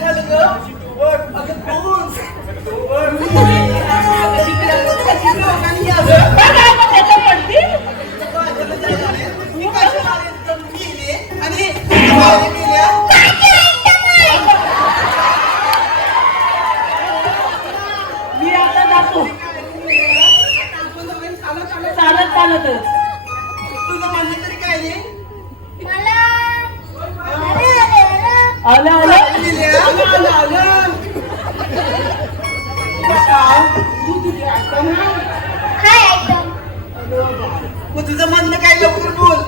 झालं ग? अगं कोण? कशी लोकांनी आलं? मी कशाला आले तर गेले आणि बाहेर गेल्या. मी आता जातो चालत चालतच. तुझं म्हणणं तरी काय रे? आलं आलं आलं आलं. तू तुझी आठवण ना? मग तुझं म्हणणं काय लवकर बोल.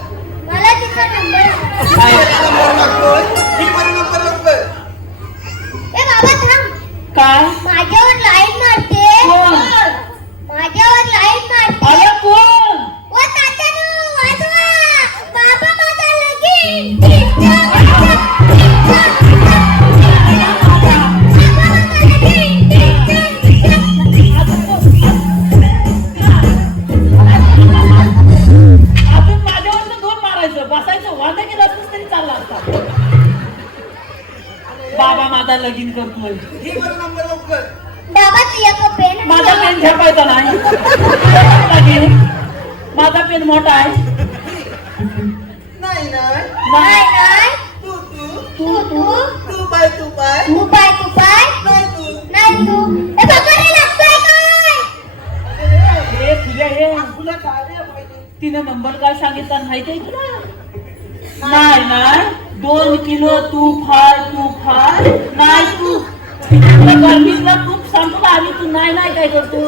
काय? नंबर मागतोय. ही पण नंबर लवकर. काय माझ्यावर लाईन मारते. कोण? माझ्यावर लाईन मारते. आलं कोण? ओ तात्यानो वाजवा. बाबा माझा लगीन. आपण माझ्यावर दोन मारायचं बसायचं वादा केलं असतं तरी चालला असता. बाबा माझा लगीन करतोय. ही पण नंबर लवकर. बाबा तुझ्या पेन. माझा पेन झेपायचा नाही. माझा पेन मोठा आहे. नाही नाही. नाही नाही. तू तू तू तू तू बाय तू बाय. तू पाय तू पाय. नाही तू. नाही तू. ए बाबा रे लागतोय काय? हे तुझ्या हे तुला काय रे पाहिजे? तिने नंबर काय सांगितला माहिती आहे तुला? नाही नाही 2 किलो तूप फार नाही तू गरमीतला तूप सांगतो आली तू नाही नाही काय करतो.